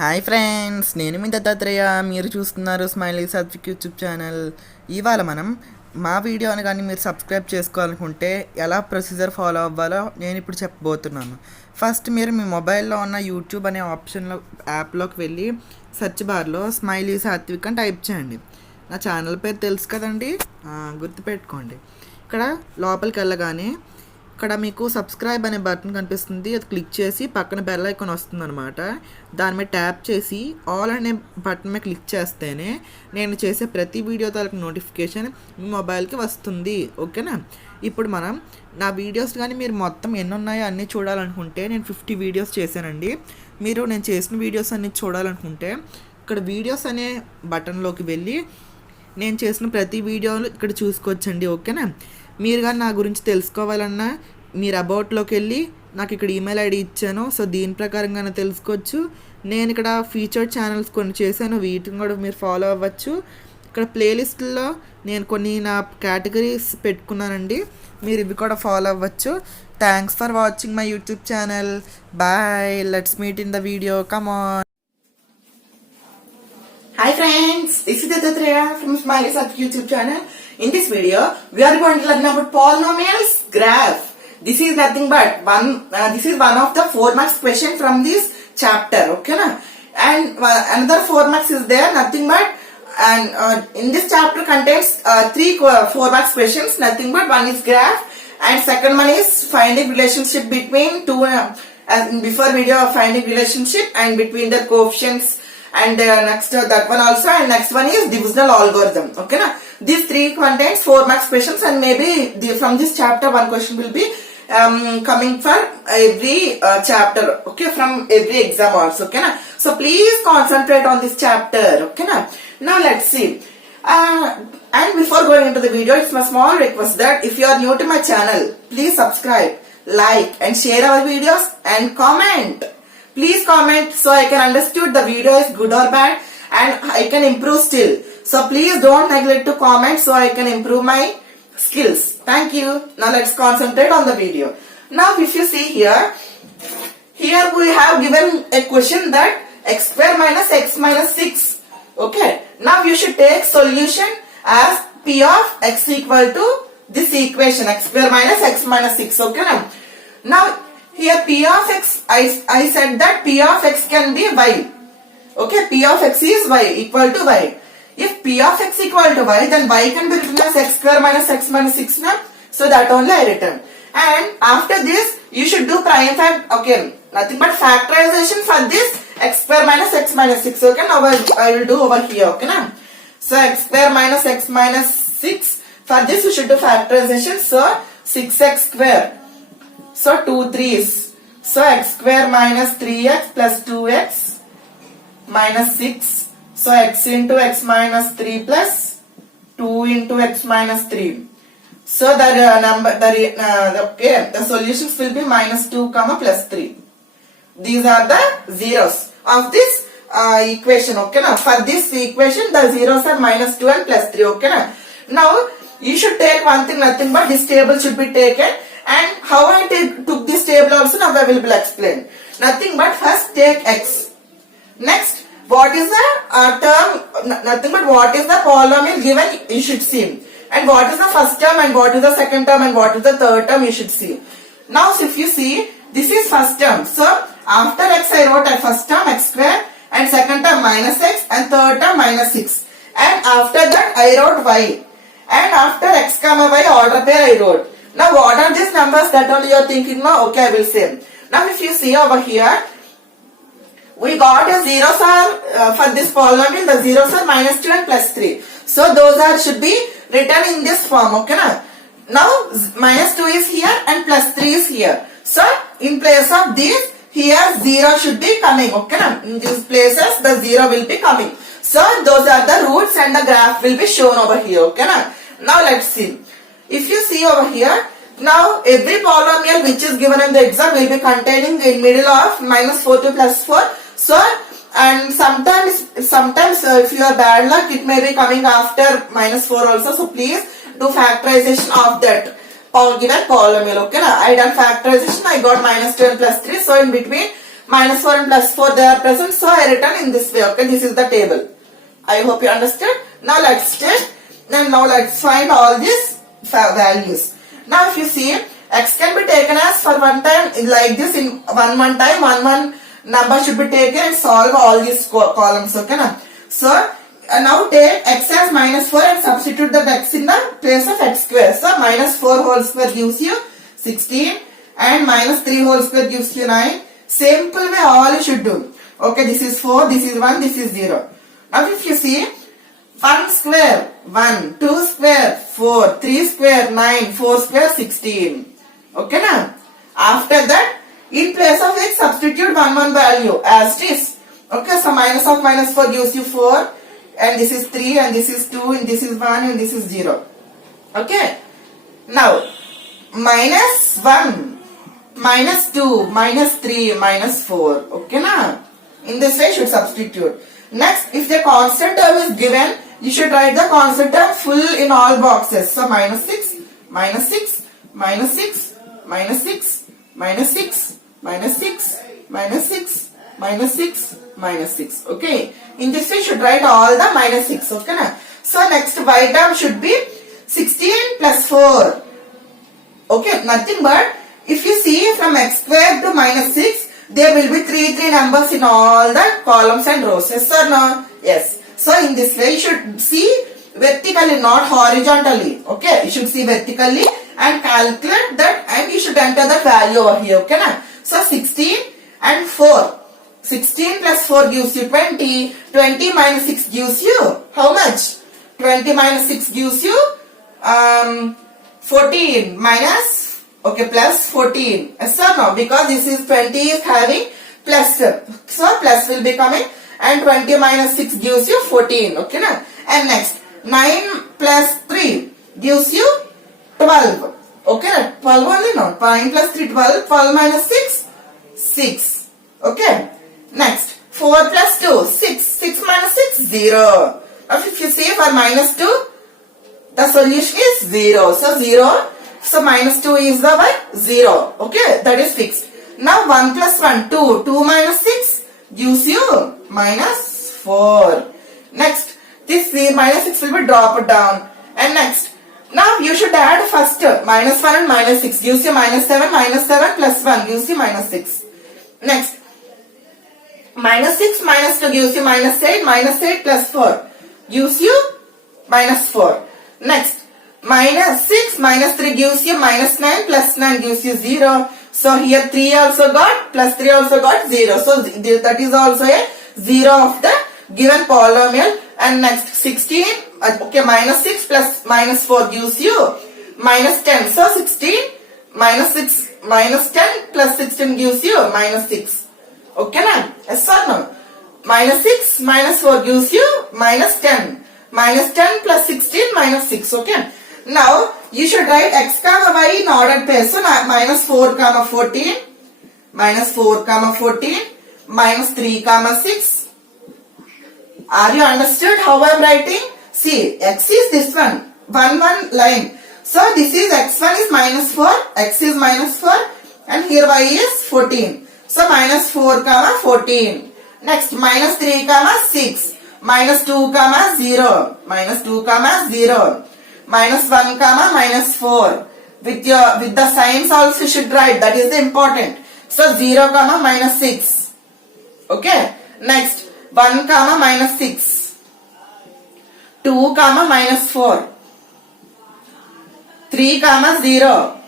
Hi friends, నేను మీ దత్తాత్రేయ. మీరు చూస్తున్నారు స్మైలీ సాత్విక్ యూట్యూబ్ ఛానల్. ఇవాళ మనం మా వీడియోని కానీ మీరు సబ్స్క్రైబ్ చేసుకోవాలనుకుంటే ఎలా ప్రొసీజర్ ఫాలో అవ్వాలో నేను ఇప్పుడు చెప్పబోతున్నాను. ఫస్ట్ మీరు మీ మొబైల్లో ఉన్న యూట్యూబ్ అనే ఆప్షన్లో యాప్లోకి వెళ్ళి సెర్చ్ బార్లో స్మైలీ సాత్విక్ అని టైప్ చేయండి. నా ఛానల్ పేరు తెలుసు కదండి, గుర్తుపెట్టుకోండి. ఇక్కడ లోపలికి వెళ్ళగానే ఇక్కడ మీకు సబ్స్క్రైబ్ అనే బటన్ కనిపిస్తుంది, అది క్లిక్ చేసి పక్కన బెల్ ఐకాన్ వస్తుంది అనమాట. దాని మీద ట్యాప్ చేసి ఆల్ అనే బటన్ మీద క్లిక్ చేస్తేనే నేను చేసే ప్రతి వీడియో తాలూకు నోటిఫికేషన్ మీ మొబైల్కి వస్తుంది. ఓకేనా? ఇప్పుడు మనం నా వీడియోస్ కానీ మీరు మొత్తం ఎన్ని ఉన్నాయో అన్నీ చూడాలనుకుంటే నేను 50 వీడియోస్ చేశానండి. మీరు నేను చేసిన వీడియోస్ అన్నీ చూడాలనుకుంటే ఇక్కడ వీడియోస్ అనే బటన్లోకి వెళ్ళి నేను చేసిన ప్రతి వీడియోలు ఇక్కడ చూసుకోవచ్చండి. ఓకేనా? మీరు కానీ నా గురించి తెలుసుకోవాలన్నా మీరు అబౌట్లోకి వెళ్ళి నాకు ఇక్కడ ఈమెయిల్ ఐడి ఇచ్చాను, సో దీని ప్రకారంగానే తెలుసుకోవచ్చు. నేను ఇక్కడ ఫీచర్డ్ ఛానల్స్ కొన్ని చేశాను, వీటిని కూడా మీరు ఫాలో అవ్వచ్చు. ఇక్కడ ప్లేలిస్ట్లో నేను కొన్ని నా కేటగిరీస్ పెట్టుకున్నానండి, మీరు ఇవి కూడా ఫాలో అవ్వచ్చు. Thanks for watching my YouTube channel. Bye, let's meet in the video. Come on. Hi friends, this is Dattatreya from Smiley Sathik YouTube channel. In this video, we are going to learn about polynomials graph. This is nothing but this is one of the 4 marks question from this chapter. Okay na? And another 4 marks is there, nothing but, and in this chapter contains 3 4 marks questions, nothing but one is graph and second one is finding relationship between two before video finding relationship and between the coefficients, and next that one also, and next one is divisional algorithm. Okay na? These 3 contains 4 marks questions, and maybe from this chapter one question will be coming for every chapter, okay, from every exam also. Okay na? So please concentrate on this chapter. Okay na? Now let's see. And before going into the video, it's my small request that if you are new to my channel, please subscribe, like and share our videos and comment. Please comment so I can understand the video is good or bad and I can improve still. So please don't neglect to comment so I can improve my skills. Thank you. Now let's concentrate on the video. Now if you see here we have given a question that x square minus x minus 6. Okay. Now you should take solution as p of x equal to this equation x square minus x minus 6. Okay. Now here p of x, I said that p of x can be y. Okay, p of x is y equal to y. If p of x equal to y, then y can be written as x square minus x minus 6 now. So that only I written. And after this, you should do prime fact. Okay, nothing but factorization for this x square minus x minus 6. Okay, now I will do over here. Okay, now. So x square minus x minus 6. For this, you should do factorization. So 6x square. So 2 3's. So x square minus 3x plus 2x minus 6. So x into x minus 3 plus 2 into x minus 3. So the the solutions will be minus 2 comma plus 3. These are the zeros of this equation. Okay now, for this equation the zeros are minus 2 and plus 3. Okay now, now you should take one thing, nothing but this table should be taken. And how I took this table also now I will explain. Nothing but first take x. Next, what is the term? Nothing but what is the polynomial given you should see. And what is the first term and what is the second term and what is the third term you should see. Now if you see, this is first term. So after x I wrote at first term x square and second term minus x and third term minus 6. And after that I wrote y. And after x comma y order pair I wrote. Now what are these numbers? That only you are thinking now. Okay, I will say. Now if you see over here, we got a zeros are for this polynomial, the zeros are minus 2 and plus 3. So those are should be written in this form. Okay na? Now minus 2 is here and plus 3 is here. So in place of this, here 0 should be coming. Okay na? In these places the 0 will be coming. So those are the roots and the graph will be shown over here. Okay na? Now let's see. If you see over here, now every polynomial which is given in the exam will be containing in middle of minus 4 to plus 4. So and sometimes if you are bad luck, it may be coming after minus 4 also. So please do factorization of that given polynomial. Okay na? I done factorization, I got minus 2 and plus 3. So in between minus 4 and plus 4 they are present, so I written in this way. Okay, this is the table. I hope you understood. Now let's test. Then now let's find all these values. Now if you see, x can be taken as for one time like this in one time, one number should be taken and solve all these columns. Okay, now so now take x as minus 4 and substitute that x in the place of x square. So minus 4 whole square gives you 16 and minus 3 whole square gives you 9. Simple way all you should do. Okay, this is 4, this is 1, this is 0. Now if you see, 1 square 1, 2 square 4, 3 square 9, 4 square 16. Okay now. After that, in place of x substitute one value as it is. Okay, so minus of minus 4 gives you 4 and this is 3 and this is 2 and this is 1 and this is 0. Okay. Now minus 1, minus 2, minus 3, minus 4. Okay na? In this way you should substitute. Next, if the constant term is given, you should write the constant term full in all boxes. So minus 6, minus 6, minus 6, minus 6, minus 6, minus 6, minus 6, minus 6, minus 6. Okay. In this way you should write all the minus 6. Okay na? So next y term should be 16 plus 4. Okay, nothing but if you see from x square to minus 6, there will be 3 numbers in all the columns and rows. Yes or no? Yes. So in this way you should see vertically, not horizontally. Okay, you should see vertically and calculate that and you should enter the value over here. Okay na? So 16 and 4. 16 plus 4 gives you 20. 20 minus 6 gives you how much? 20 minus 6 gives you 14 minus, okay, plus 14. Yes or no? Because this is 20 is having plus, so plus will be coming and 20 minus 6 gives you 14. Okay na? And next 9 plus 3 gives you 12. Okay, 12 only, no? 9 plus 3 12. 12 minus 6 6. Okay. Next 4 plus 2 6. 6 minus 6 0. Now if you see for minus 2, the solution is 0. So 0. So minus 2 is the what? 0. Okay, that is fixed. Now 1 plus 1 2. 2 minus 6 gives you minus 4. Next, this minus 6 will be dropped down. And next, now you should add first minus 1 and minus 6 gives you minus 7. Minus 7 plus 1 gives you minus 6. Next, minus 6 minus 2 gives you minus 8. Minus 8 plus 4 gives you minus 4. Next, minus 6 minus 3 gives you minus 9. Plus 9 gives you 0. So here 3 also got, plus 3 also got 0. So that is also a 0 of the given polynomial. And next 16, okay, minus 6 plus minus 4 gives you minus 10. So 16 minus 6 minus 10 plus 16 gives you minus 6. Okay na? Yes or no? Minus 6 minus 4 gives you minus 10. Minus 10 plus 16 minus 6. Okay. Now you should write x comma y in ordered pair. So minus 4 comma 14, minus 4 comma 14, minus 3 comma 6. Are you understood how I am writing? See, x is this one line. So this is x1 is minus 4, x is minus 4 and here y is 14. So minus 4 comma 14. Next minus 3 comma 6, minus 2 comma 0, minus 2 comma 0, minus 1 comma minus 4. With the signs also should write, that is the important. So 0 comma minus 6. Okay. Next 1 comma minus 6, 2 comma minus 4, 3 comma 0,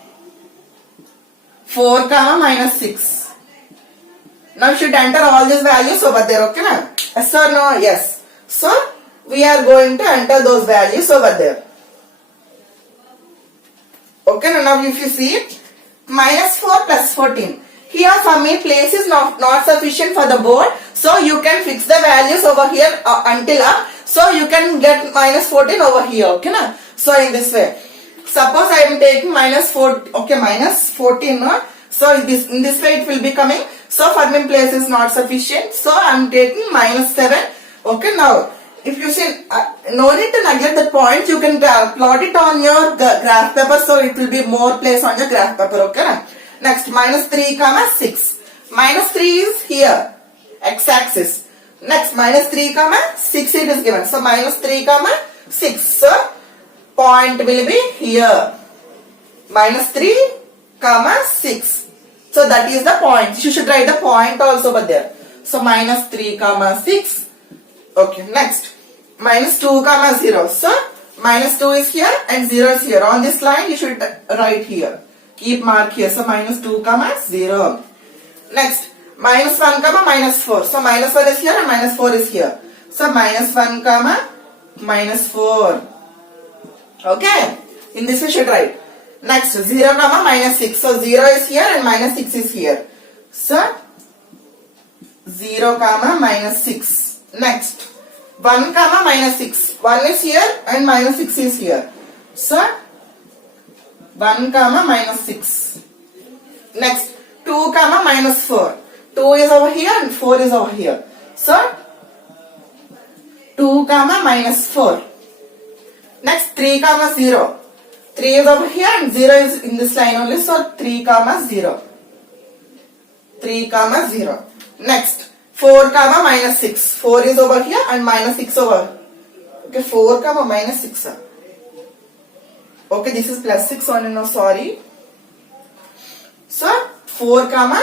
4 comma minus 6. Now you should enter all these values over there. Okay na? Yes or no? Yes. So we are going to enter those values over there. Okay, now if you see minus 4 plus 14. Here for me place is not sufficient for the board. So you can fix the values over here until up. So you can get minus 14 over here. Okay na? So in this way. Suppose I am taking minus 4. Okay, minus 14. No? So in this way it will be coming. So for me place is not sufficient. So I am taking minus 7. Okay, now if you see, no need to neglect the points, you can plot it on your graph paper, so it will be more place on your graph paper. Okay. Next minus 3 comma 6, Minus 3 is here, x-axis. Next, minus 3 comma 6 it is given. So minus 3 comma 6. So point will be here. Minus 3 comma 6. So that is the point. You should write the point also over there. So minus 3 comma 6. Okay, next. Minus 2 comma 0. So minus 2 is here and 0 is here. On this line you should write here. Keep mark here. So minus 2 comma 0. Next. Minus 1 comma minus 4. So minus 1 is here and minus 4 is here. So minus 1 comma minus 4. Okay. In this we should write. Next, 0 comma minus 6. So 0 is here and minus 6 is here. So 0 comma minus 6. Next, 1 comma minus 6. 1 is here and minus 6 is here. So 1 comma minus 6. Next, 2 comma minus 4. 2 is over here and 4 is over here. So 2 comma minus 4. Next, 3 comma 0. 3 is over here and 0 is in this line only. So 3 comma 0. 3 comma 0. Next, 4 comma minus 6. 4 is over here and minus 6 over. Okay, 4 comma minus 6. Okay, this is plus 6 only, no, sorry. So 4 comma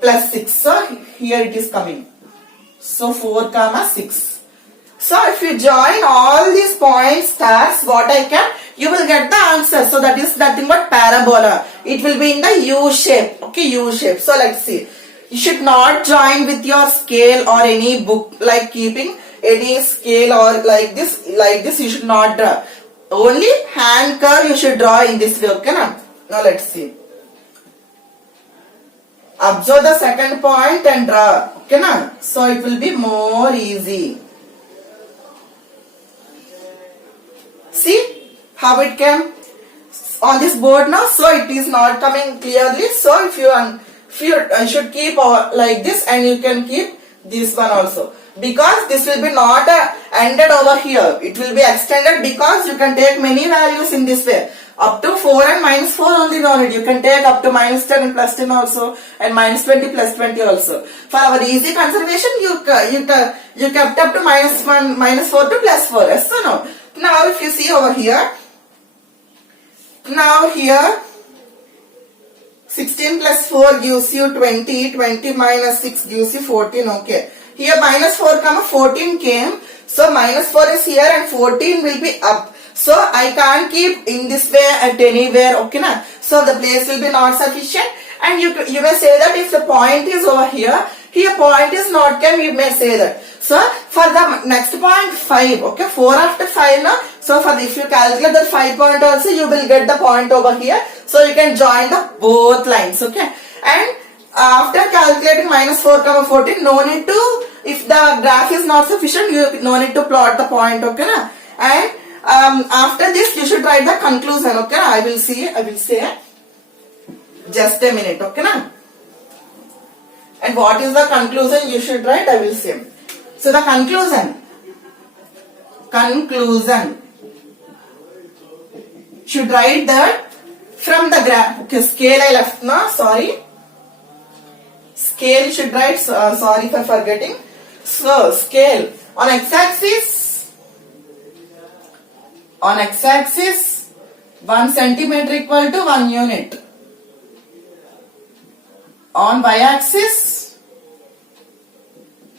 plus 6. So here it is coming. So 4 comma 6. So if you join all these points stars, what I can, you will get the answer. So that is nothing but parabola. It will be in the U shape. Okay, U shape. So let's see. You should not join with your scale or any book, like keeping any scale or like this you should not draw. Only hand curve you should draw in this way. Okay, now let's see. Observe the second point and draw. Okay, now so it will be more easy. See how it came on this board now. So it is not coming clearly. So if you should keep like this, and you can keep this one also, because this will be not ended over here. It will be extended, because you can take many values in this way. Up to 4 and minus 4 only no need. You can take up to minus 10 and plus 10 also, and minus 20 plus 20 also. For our easy conservation, you kept up to minus 1, minus 4 to plus 4. Yes or no? Now if you see over here, now here 16 plus 4 gives you 20, 20 minus 6 gives you 14, okay. Here minus 4 comma 14 came, so minus 4 is here and 14 will be up. So I can't keep in this way at anywhere, okay na. So the place will be not sufficient, and you may say that if the point is over here point is not came, you may say that. So for the next point 5, okay, 4 after 5 now. So for if you calculate the 5 point also, you will get the point over here. So you can join the both lines, okay. And after calculating minus 4 comma 14, no need to, if the graph is not sufficient, you no need to plot the point, okay na. And after this you should write the conclusion, okay na. I will say just a minute, okay na. And what is the conclusion you should write, I will say. So the conclusion should write that from the graph. Okay, scale I left, no, sorry. Scale should write, sorry for forgetting. So scale on x-axis 1 centimeter equal to 1 unit. On y-axis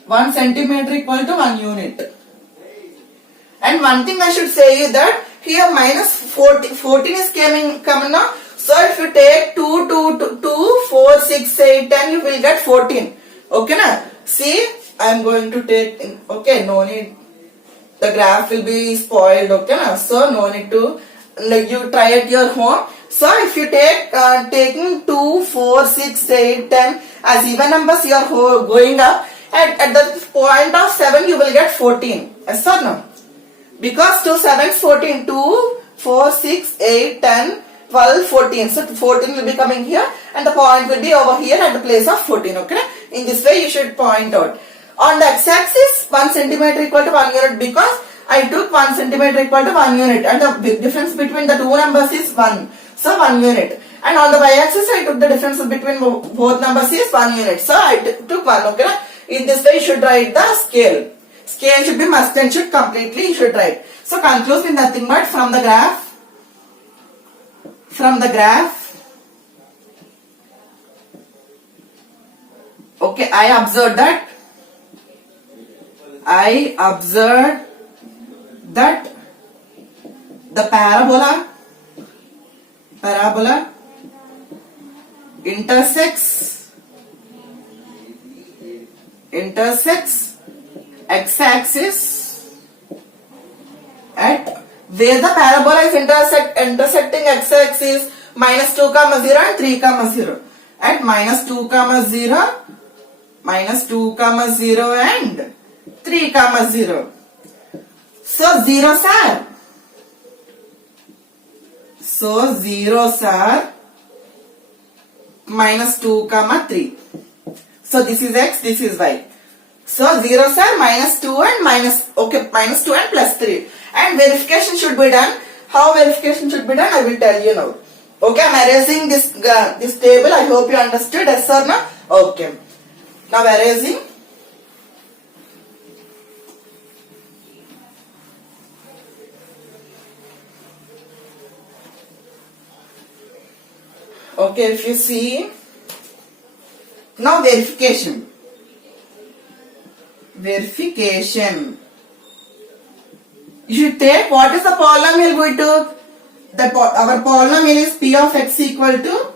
1 centimeter equal to 1 unit. And one thing I should say is that here minus 14 is coming now. So if you take 2, 4, 6, 8, 10, you will get 14. Okay na? See, I am going to take, okay, no need, the graph will be spoiled, okay na? So no need to, like, you try at your home. So if you take taking 2, 4, 6, 8, 10 as even numbers, you are going up, at the point of 7 you will get 14. Yes or no? Because 2 7 14, 2, 4, 6, 8, 10, 12, 14. So 14 will be coming here, and the point will be over here at the place of 14. Okay. In this way you should point out. On the x-axis 1 centimeter equal to 1 unit, because I took 1 centimeter equal to 1 unit, and the difference between the two numbers is 1. So 1 unit. And on the y-axis, I took the difference between both numbers is 1 unit. So I took 1. Okay. In this way, you should write the scale. Scale should be must and should completely you should write. So conclusion is nothing but from the graph. Okay, I observed that the parabola intersects x-axis at where the parabola is intersecting x-axis minus 2, 0 and 3, 0. At minus 2, 0 and 3, 0. So zeros are minus 2, 3. So this is x, this is y. So zeros are minus 2 and minus 2 and plus 3. And verification should be done. How verification should be done, I will tell you now. Okay, I am erasing this table. I hope you understood. Yes or no? Okay. Now erasing. Okay, if you see, now verification. You should take what is the polynomial we took. Our polynomial is p of x equal to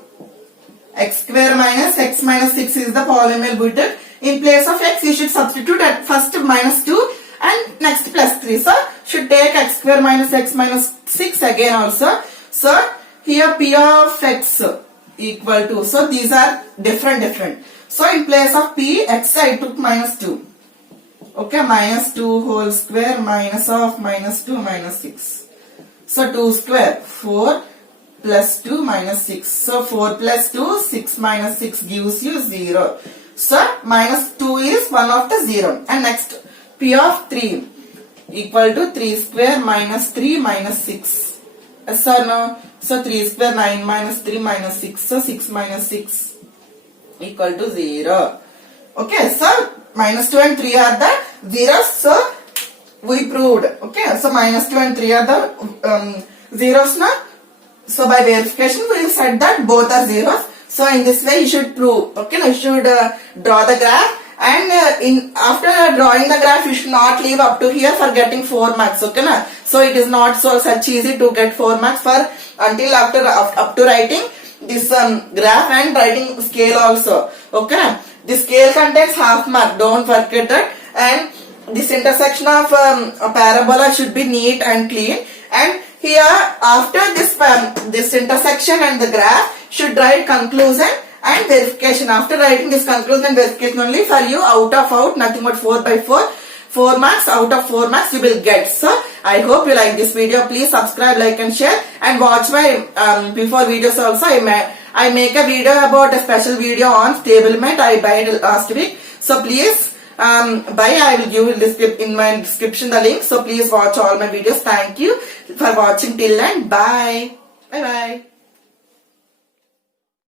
x square minus x minus 6 is the polynomial we took. In place of x, you should substitute at first minus 2 and next plus 3. So, should take x square minus x minus 6 again also. So, here p of x equal to, so these are different. So, in place of p, x I took minus 2. Okay, minus 2 whole square minus of minus 2 minus 6. So 2 square, 4 plus 2 minus 6. So 4 plus 2, 6 minus 6 gives you 0. So minus 2 is one of the 0. And next p of 3 equal to 3 square minus 3 minus 6. Yes or no? So 3 square 9 minus 3 minus 6. So 6 minus 6 equal to 0. Okay, so minus 2 and 3 are the zeros. So we proved. Okay, so minus 2 and 3 are the zeros now. So by verification we said that both are zeros. So in this way you should prove. Okay, you should draw the graph, and after drawing the graph you should not leave up to here for getting 4 marks. Okay, na? So it is not such easy to get 4 marks for until up to writing this graph and writing scale also. Okay, the scale contains half mark. Don't forget that. And this intersection of a parabola should be neat and clean. And here after this intersection and the graph should write conclusion and verification. After writing this conclusion and verification only, for you out of nothing but 4 by 4 marks. Out of 4 marks you will get. So I hope you like this video. Please subscribe, like and share, and watch my before videos also. I make a video about a special video on StableMate. I buy it last week. So please buy. I will give in my description the link. So please watch all my videos. Thank you for watching till end. Bye. Bye bye.